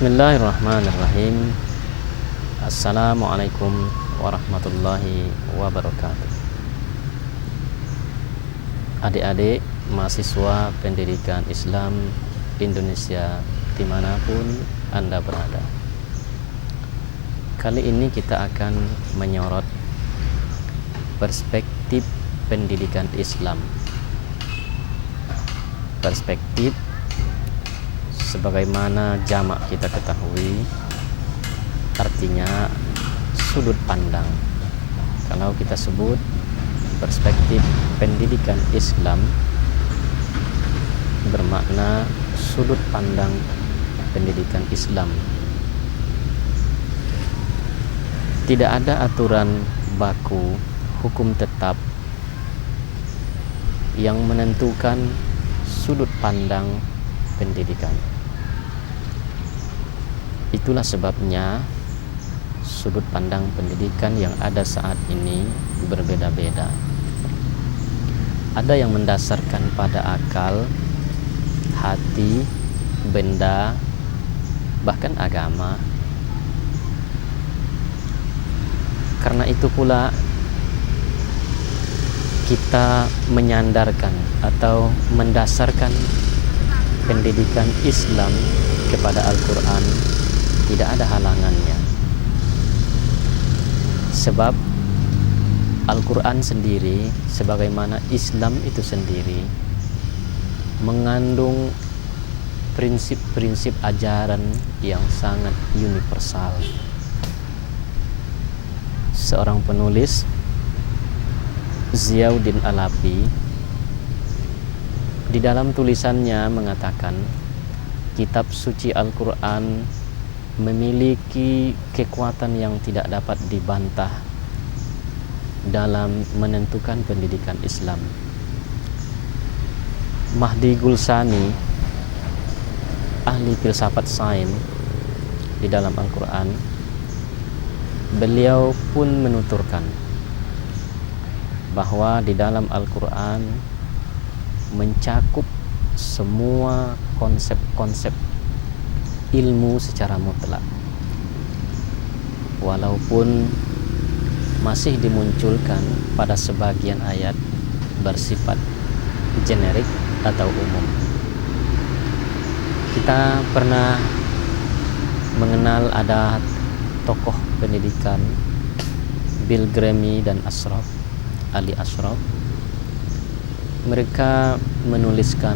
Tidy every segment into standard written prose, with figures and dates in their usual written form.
Bismillahirrahmanirrahim. Assalamualaikum warahmatullahi wabarakatuh. Adik-adik mahasiswa pendidikan Islam Indonesia dimanapun Anda berada, kali ini kita akan menyorot perspektif pendidikan Islam. Perspektif sebagaimana jamak kita ketahui artinya sudut pandang. Kalau kita sebut perspektif pendidikan Islam bermakna sudut pandang pendidikan Islam. Tidak ada aturan baku hukum tetap yang menentukan sudut pandang pendidikan. Itulah sebabnya sudut pandang pendidikan yang ada saat ini berbeda-beda. Ada yang mendasarkan pada akal, hati, benda, bahkan agama. Karena itu pula kita menyandarkan atau mendasarkan pendidikan Islam kepada Al-Quran. Tidak ada halangannya, sebab Al-Quran sendiri sebagaimana Islam itu sendiri mengandung prinsip-prinsip ajaran yang sangat universal. Seorang penulis, Ziauddin Alapi, di dalam tulisannya mengatakan kitab suci Al-Quran memiliki kekuatan yang tidak dapat dibantah dalam menentukan pendidikan Islam. Mahdi Gulsani, ahli filsafat sains di dalam Al-Quran, beliau pun menuturkan bahwa di dalam Al-Quran mencakup semua konsep-konsep ilmu secara mutlak, walaupun masih dimunculkan pada sebagian ayat bersifat generik atau umum. Kita pernah mengenal ada tokoh pendidikan Bill Gramy dan Ali Ashraf. Mereka menuliskan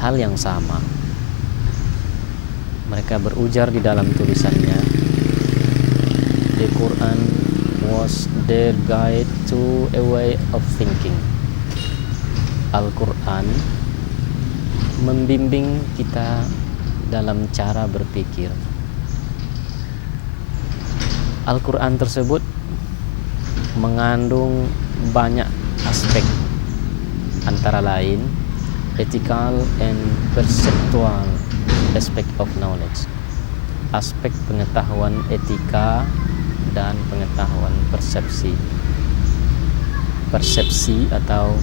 hal yang sama. Mereka berujar di dalam tulisannya, the Quran was their guide to a way of thinking. Al-Quran membimbing kita dalam cara berpikir. Al-Quran tersebut mengandung banyak aspek, antara lain ethical and perceptual aspect of knowledge, aspek pengetahuan etika dan pengetahuan persepsi atau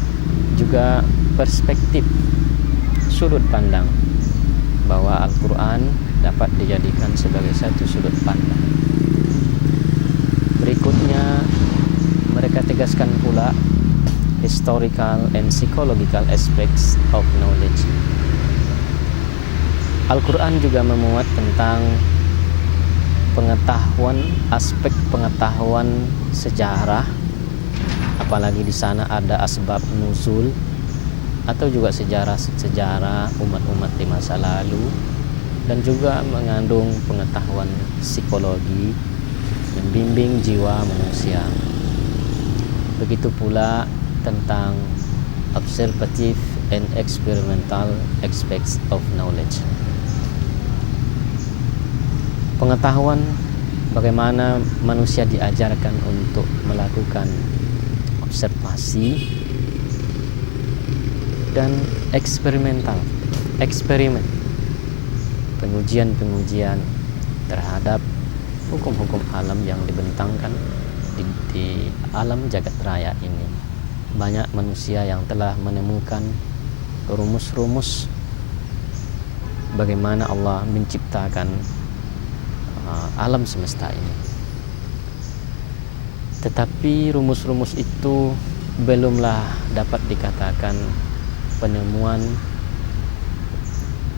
juga perspektif, sudut pandang, bahwa Al-Quran dapat dijadikan sebagai satu sudut pandang. Berikutnya mereka tegaskan pula historical and psychological aspects of knowledge. Al-Quran juga memuat tentang pengetahuan, aspek pengetahuan sejarah, apalagi di sana ada asbab nuzul atau juga sejarah umat-umat di masa lalu, dan juga mengandung pengetahuan psikologi, membimbing jiwa manusia. Begitu pula tentang observative and experimental aspects of knowledge. Pengetahuan bagaimana manusia diajarkan untuk melakukan observasi dan eksperimen, pengujian terhadap hukum-hukum alam yang dibentangkan di alam jagat raya ini. Banyak manusia yang telah menemukan rumus-rumus bagaimana Allah menciptakan alam semesta ini. Tetapi rumus-rumus itu belumlah dapat dikatakan penemuan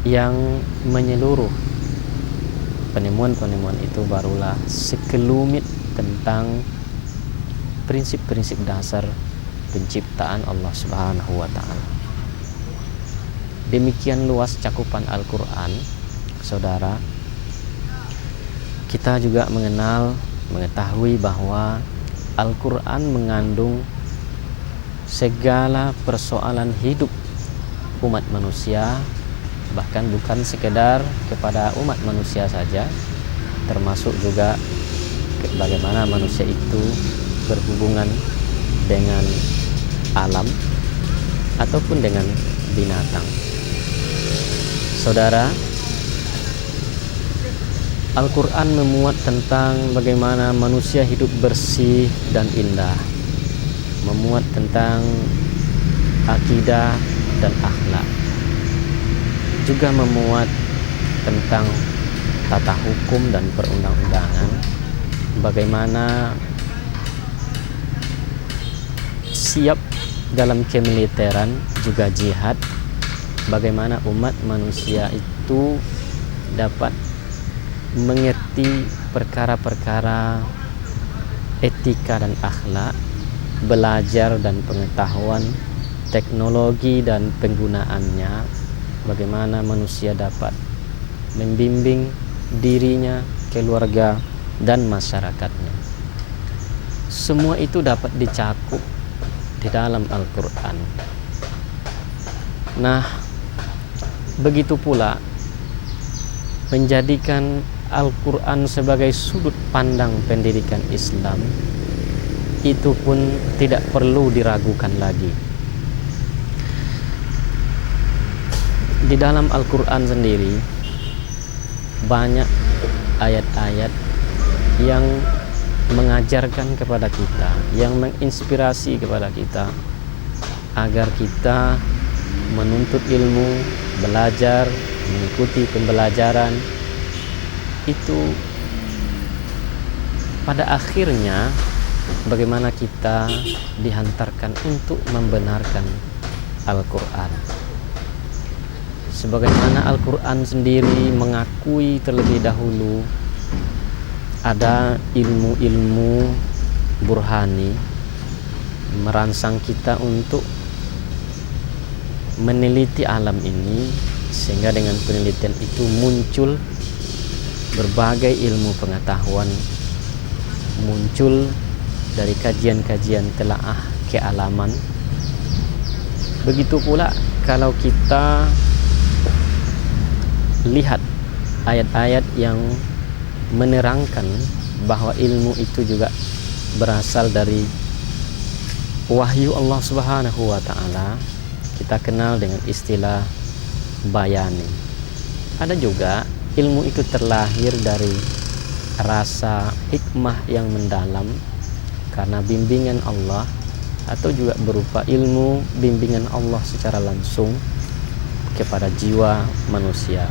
yang menyeluruh. Penemuan-penemuan itu barulah sekelumit tentang prinsip-prinsip dasar penciptaan Allah Subhanahu wa Ta'ala. Demikian luas cakupan Al-Quran, saudara. Kita juga mengetahui bahwa Al-Quran mengandung segala persoalan hidup umat manusia, bahkan bukan sekedar kepada umat manusia saja, termasuk juga bagaimana manusia itu berhubungan dengan alam ataupun dengan binatang. Saudara, Al-Quran memuat tentang bagaimana manusia hidup bersih dan indah, memuat tentang akidah dan akhlak, juga memuat tentang tata hukum dan perundang-undangan, bagaimana siap dalam kemiliteran juga jihad, bagaimana umat manusia itu dapat mengerti perkara-perkara etika dan akhlak, belajar dan pengetahuan teknologi dan penggunaannya, bagaimana manusia dapat membimbing dirinya, keluarga dan masyarakatnya. Semua itu dapat dicakup di dalam Al-Quran. Nah, begitu pula menjadikan Al-Quran sebagai sudut pandang pendidikan Islam itu pun tidak perlu diragukan lagi. Di dalam Al-Quran sendiri banyak ayat-ayat yang mengajarkan kepada kita, yang menginspirasi kepada kita agar kita menuntut ilmu, belajar, mengikuti pembelajaran. Itu pada akhirnya bagaimana kita dihantarkan untuk membenarkan Al-Quran. Sebagaimana Al-Quran sendiri mengakui terlebih dahulu ada ilmu-ilmu burhani merangsang kita untuk meneliti alam ini, sehingga dengan penelitian itu muncul berbagai ilmu pengetahuan, muncul dari kajian-kajian telaah kealaman. Begitu pula kalau kita lihat ayat-ayat yang menerangkan bahwa ilmu itu juga berasal dari wahyu Allah Subhanahu wa Ta'ala, kita kenal dengan istilah bayani. Ada juga ilmu itu terlahir dari rasa hikmah yang mendalam karena bimbingan Allah, atau juga berupa ilmu bimbingan Allah secara langsung kepada jiwa manusia.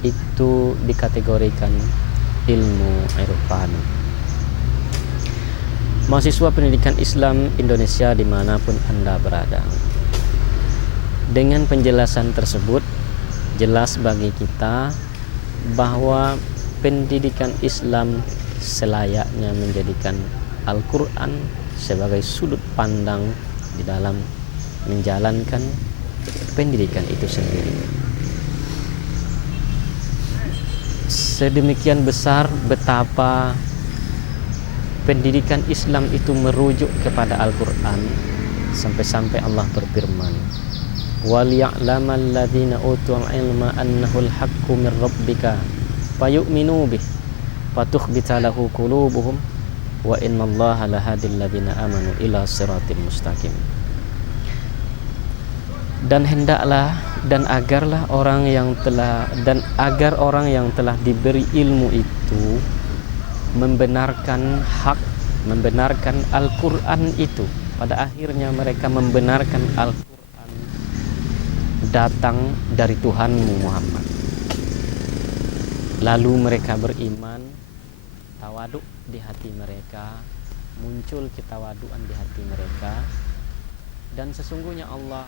Itu dikategorikan ilmu irfan. Mahasiswa pendidikan Islam Indonesia dimanapun Anda berada, dengan penjelasan tersebut jelas bagi kita bahwa pendidikan Islam selayaknya menjadikan Al-Quran sebagai sudut pandang di dalam menjalankan pendidikan itu sendiri. Sedemikian besar betapa pendidikan Islam itu merujuk kepada Al-Quran, sampai-sampai Allah berfirman, وَلِيَعْلَمَ الَّذِينَ أُوتُوا الْعِلْمَ أَنَّهُ الْحَقُّ مِنْ رَبِّكَ فَيُؤْمِنُوا بِهِ فَتُخْبِتَ لَهُ قُلُوبُهُمْ وَإِنَّ اللَّهَ لَهَادِي الَّذِينَ آمَنُوا إِلَى صِرَاطٍ مُسْتَقِيمٍ. Dan hendaklah dan agarlah orang yang telah agar orang yang telah diberi ilmu itu membenarkan hak, membenarkan Al-Quran itu. Pada akhirnya mereka membenarkan Al-Quran datang dari Tuhanmu Muhammad. Lalu mereka beriman, tawaduk di hati mereka, muncul ketawaduan di hati mereka, dan sesungguhnya Allah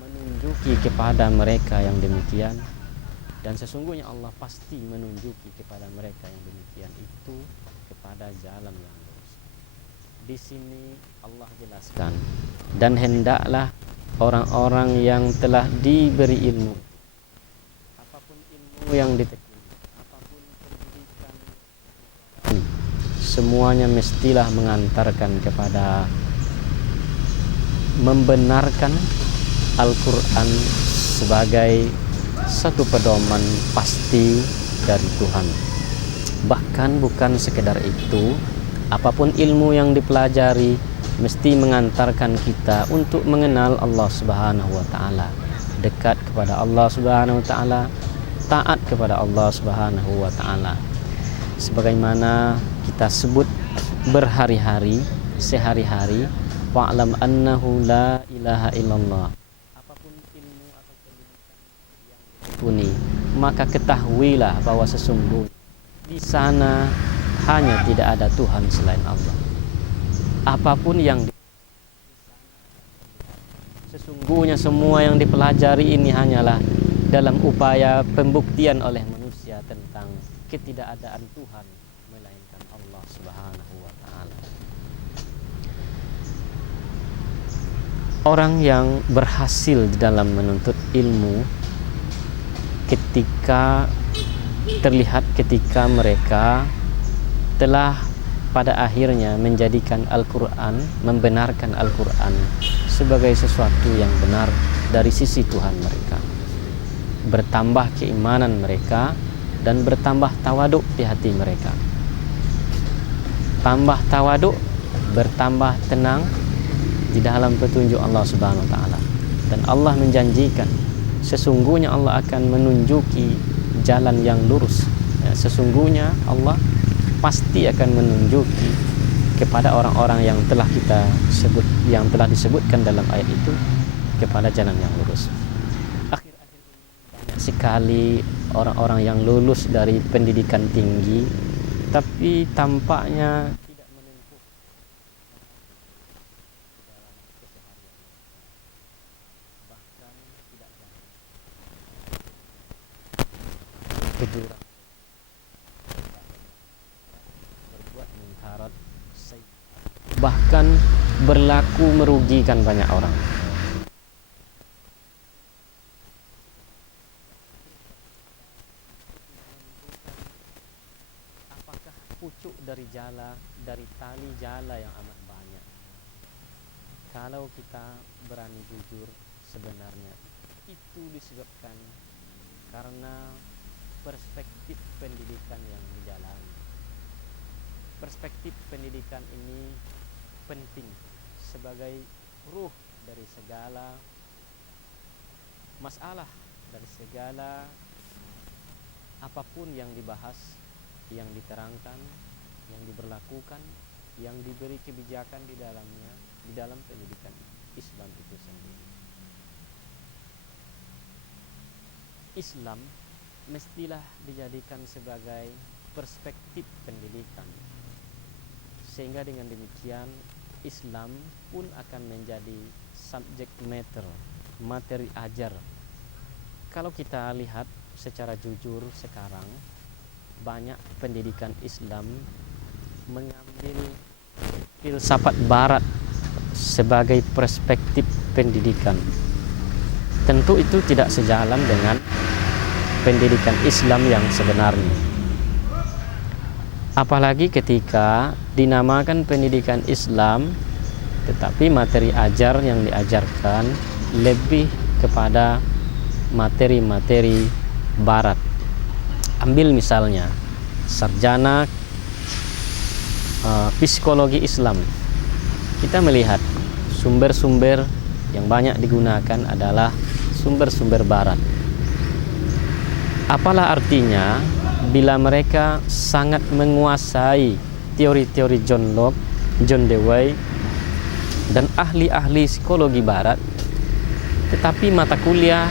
menunjuki kepada mereka yang demikian, dan sesungguhnya Allah pasti menunjuki kepada mereka yang demikian itu kepada jalan yang lurus. Di sini Allah jelaskan, dan hendaklah orang-orang yang telah diberi ilmu, apapun ilmu yang ditekuni, apapun pendidikan, semuanya mestilah mengantarkan kepada membenarkan Al-Quran sebagai satu pedoman pasti dari Tuhan. Bahkan bukan sekedar itu, apapun ilmu yang dipelajari mesti mengantarkan kita untuk mengenal Allah Subhanahu wa taala, dekat kepada Allah Subhanahu wa taala, taat kepada Allah Subhanahu wa taala. Sebagaimana kita sebut berhari-hari, sehari-hari, fa'lam annahu la ilaha illallah. Apapun ilmu atau pendidikan yang ditekuni, maka ketahuilah bahwa sesungguhnya di sana hanya tidak ada Tuhan selain Allah. Apapun yang sesungguhnya semua yang dipelajari ini hanyalah dalam upaya pembuktian oleh manusia tentang ketidakadaan Tuhan melainkan Allah Subhanahu wa taala. Orang yang berhasil di dalam menuntut ilmu terlihat ketika mereka telah pada akhirnya menjadikan Al-Quran, membenarkan Al-Quran sebagai sesuatu yang benar dari sisi Tuhan mereka. Bertambah keimanan mereka dan bertambah tawaduk di hati mereka. Tambah tawaduk, bertambah tenang di dalam petunjuk Allah Subhanahu wa taala. Dan Allah menjanjikan sesungguhnya Allah akan menunjuki jalan yang lurus. Sesungguhnya Allah pasti akan menunjuki kepada orang-orang yang telah kita sebut, yang telah disebutkan dalam ayat itu, kepada jalan yang lurus. Akhir-akhir ini banyak sekali orang-orang yang lulus dari pendidikan tinggi, tapi tampaknya tidak menempuh dalam keseharian, bahkan tidak jarang kejuran, berbuat mungkarat, bahkan berlaku merugikan banyak orang. Apakah pucuk dari tali jala yang amat banyak? Kalau kita berani jujur, sebenarnya itu disebabkan karena perspektif pendidikan yang dijalani. Perspektif pendidikan ini penting sebagai ruh dari segala masalah, dari segala apapun yang dibahas, yang diterangkan, yang diberlakukan, yang diberi kebijakan di dalamnya, di dalam pendidikan Islam itu sendiri. Islam mestilah dijadikan sebagai perspektif pendidikan, sehingga dengan demikian Islam pun akan menjadi subject matter, materi ajar. Kalau kita lihat secara jujur sekarang, banyak pendidikan Islam mengambil filsafat barat sebagai perspektif pendidikan. Tentu itu tidak sejalan dengan pendidikan Islam yang sebenarnya. Apalagi ketika dinamakan pendidikan Islam, tetapi materi ajar yang diajarkan lebih kepada materi-materi barat. Ambil misalnya sarjana psikologi Islam. Kita melihat sumber-sumber yang banyak digunakan adalah sumber-sumber barat. Apalah artinya bila mereka sangat menguasai teori-teori John Locke, John Dewey, dan ahli-ahli psikologi barat, tetapi mata kuliah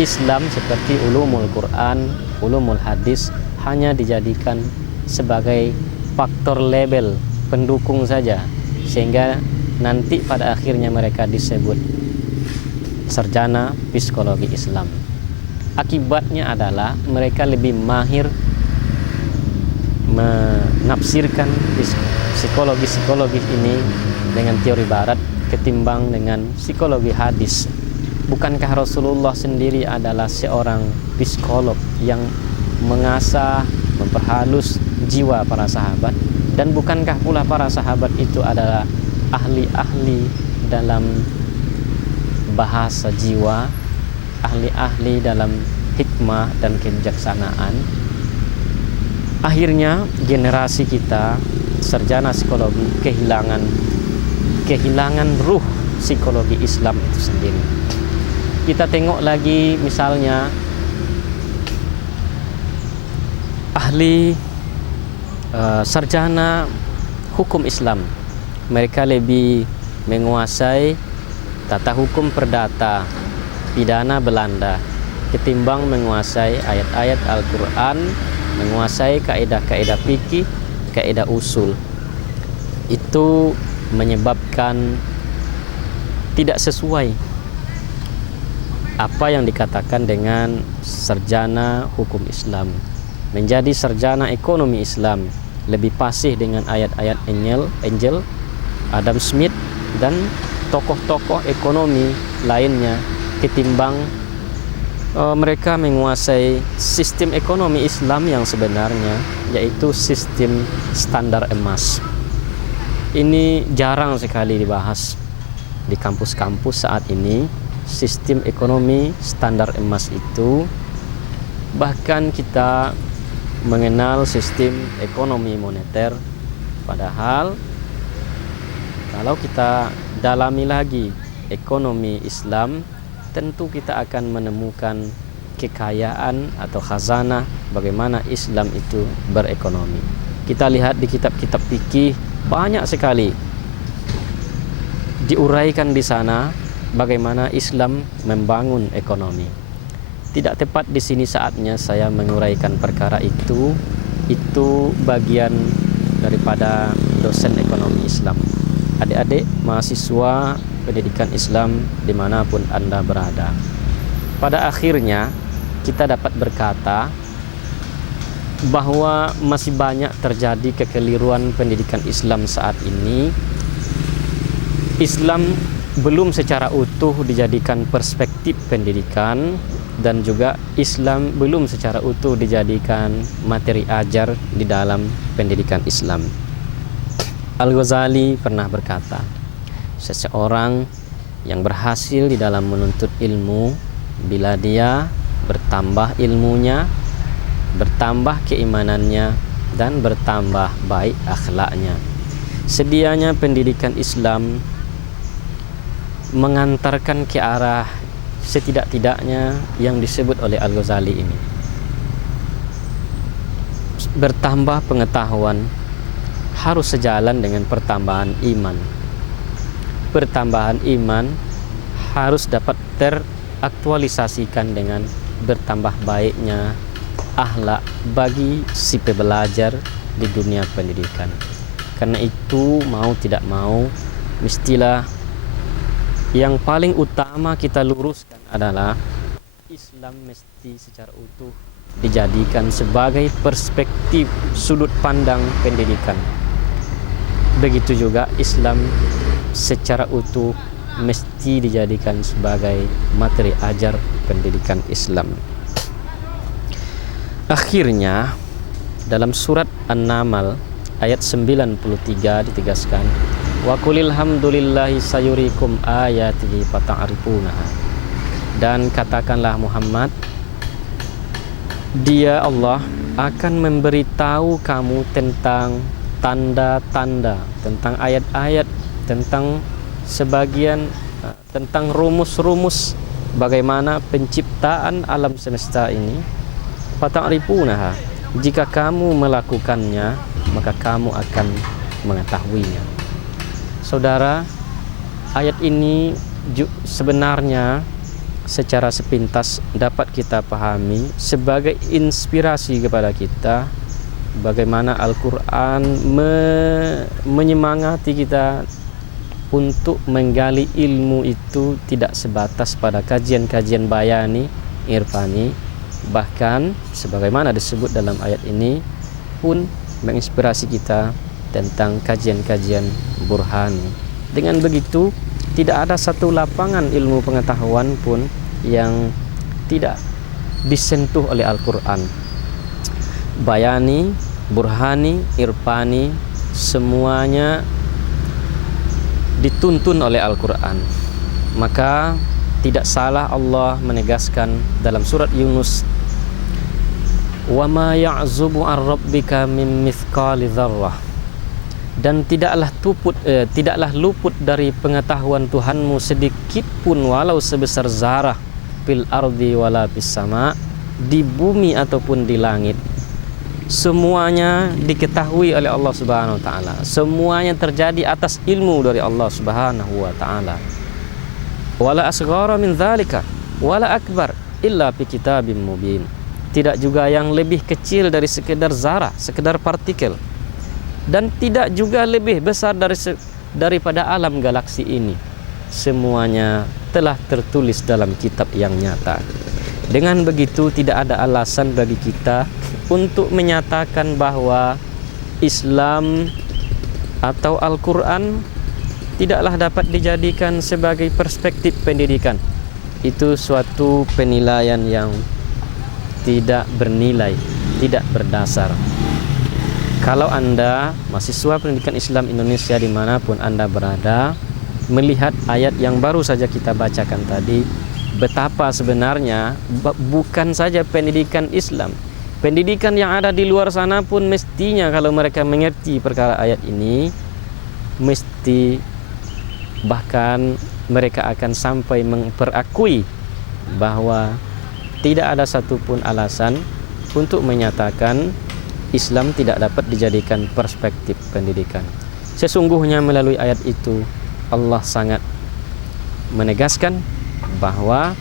Islam seperti ulumul Quran, ulumul hadis hanya dijadikan sebagai faktor label pendukung saja, sehingga nanti pada akhirnya mereka disebut sarjana psikologi Islam. Akibatnya adalah mereka lebih mahir menafsirkan psikologi ini dengan teori barat ketimbang dengan psikologi hadis. Bukankah Rasulullah sendiri adalah seorang psikolog yang mengasah, memperhalus jiwa para sahabat? Dan bukankah pula para sahabat itu adalah ahli-ahli dalam bahasa jiwa, ahli-ahli dalam hikmah dan kebijaksanaan? Akhirnya generasi kita sarjana psikologi kehilangan ruh psikologi Islam itu sendiri. Kita tengok lagi misalnya ahli sarjana hukum Islam, mereka lebih menguasai tata hukum perdata pidana Belanda ketimbang menguasai ayat-ayat Al-Quran, menguasai kaidah-kaidah fikih, kaidah usul. Itu menyebabkan tidak sesuai apa yang dikatakan dengan sarjana hukum Islam. Menjadi sarjana ekonomi Islam lebih fasih dengan ayat-ayat Angel, Adam Smith dan tokoh-tokoh ekonomi lainnya ketimbang mereka menguasai sistem ekonomi Islam yang sebenarnya, yaitu sistem standar emas. Ini jarang sekali dibahas di kampus-kampus saat ini, sistem ekonomi standar emas itu. Bahkan kita mengenal sistem ekonomi moneter, padahal kalau kita dalami lagi ekonomi Islam, tentu kita akan menemukan kekayaan atau khazanah bagaimana Islam itu berekonomi. Kita lihat di kitab-kitab fikih banyak sekali diuraikan di sana bagaimana Islam membangun ekonomi. Tidak tepat di sini saatnya saya menguraikan perkara itu. Itu bagian daripada dosen ekonomi Islam. Adik-adik mahasiswa pendidikan Islam dimanapun Anda berada, pada akhirnya kita dapat berkata bahwa masih banyak terjadi kekeliruan pendidikan Islam saat ini. Islam belum secara utuh dijadikan perspektif pendidikan, dan juga Islam belum secara utuh dijadikan materi ajar di dalam pendidikan Islam. Al-Ghazali pernah berkata, seseorang yang berhasil di dalam menuntut ilmu bila dia bertambah ilmunya, bertambah keimanannya, dan bertambah baik akhlaknya. Sedianya pendidikan Islam mengantarkan ke arah setidak-tidaknya yang disebut oleh Al-Ghazali ini. Bertambah pengetahuan harus sejalan dengan pertambahan iman. Pertambahan iman harus dapat teraktualisasikan dengan bertambah baiknya akhlak bagi si pembelajar di dunia pendidikan. Karena itu mau tidak mau mestilah yang paling utama kita luruskan adalah Islam mesti secara utuh dijadikan sebagai perspektif sudut pandang pendidikan. Begitu juga Islam secara utuh mesti dijadikan sebagai materi ajar pendidikan Islam. Akhirnya dalam surat An-Naml ayat 93 ditegaskan, wa qulil hamdulillahi sayurikum ayatihi fata'rifunaha. Dan katakanlah Muhammad, Dia Allah akan memberitahu kamu tentang tanda-tanda, tentang ayat-ayat, tentang sebagian, tentang rumus-rumus bagaimana penciptaan alam semesta ini. Fata'rifunaha, jika kamu melakukannya maka kamu akan mengetahuinya. Saudara, ayat ini sebenarnya secara sepintas dapat kita pahami sebagai inspirasi kepada kita bagaimana Al-Quran menyemangati kita untuk menggali ilmu itu tidak sebatas pada kajian-kajian bayani, irfani, bahkan sebagaimana disebut dalam ayat ini pun menginspirasi kita tentang kajian-kajian burhani. Dengan begitu tidak ada satu lapangan ilmu pengetahuan pun yang tidak disentuh oleh Al-Quran. Bayani, burhani, irfani, semuanya dituntun oleh Al-Quran. Maka tidak salah Allah menegaskan dalam surat Yunus, wa ma ya'zubu an rabbika min mithqali dzarrah, dan tidaklah luput dari pengetahuan Tuhanmu sedikit pun walau sebesar zarah fil ardi wala fis sama, di bumi ataupun di langit. Semuanya diketahui oleh Allah Subhanahu wa taala. Semuanya terjadi atas ilmu dari Allah Subhanahu wa taala. Wala asghara min dzalika wala akbar illa fi kitabim mubin. Tidak juga yang lebih kecil dari sekedar zarah, sekedar partikel. Dan tidak juga lebih besar daripada alam galaksi ini. Semuanya telah tertulis dalam kitab yang nyata. Dengan begitu tidak ada alasan bagi kita untuk menyatakan bahwa Islam atau Al-Quran tidaklah dapat dijadikan sebagai perspektif pendidikan. Itu suatu penilaian yang tidak bernilai, tidak berdasar. Kalau Anda mahasiswa pendidikan Islam Indonesia dimanapun Anda berada, melihat ayat yang baru saja kita bacakan tadi, betapa sebenarnya bukan saja pendidikan Islam, pendidikan yang ada di luar sana pun mestinya kalau mereka mengerti perkara ayat ini, mesti bahkan mereka akan sampai memperakui bahwa tidak ada satupun alasan untuk menyatakan Islam tidak dapat dijadikan perspektif pendidikan. Sesungguhnya melalui ayat itu Allah sangat menegaskan bahwa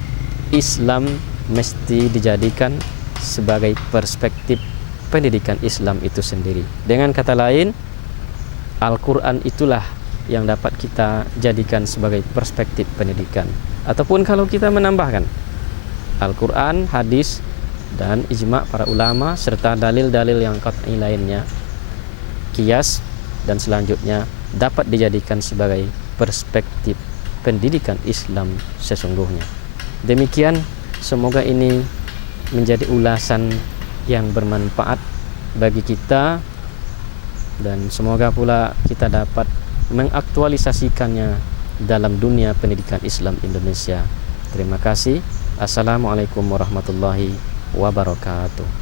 Islam mesti dijadikan sebagai perspektif pendidikan Islam itu sendiri. Dengan kata lain, Al-Quran itulah yang dapat kita jadikan sebagai perspektif pendidikan. Ataupun kalau kita menambahkan Al-Quran, hadis, dan ijma' para ulama serta dalil-dalil yang qat'i lainnya, qiyas dan selanjutnya dapat dijadikan sebagai perspektif pendidikan Islam sesungguhnya. Demikian, semoga ini menjadi ulasan yang bermanfaat bagi kita dan semoga pula kita dapat mengaktualisasikannya dalam dunia pendidikan Islam Indonesia. Terima kasih. Assalamualaikum warahmatullahi wabarakatuh.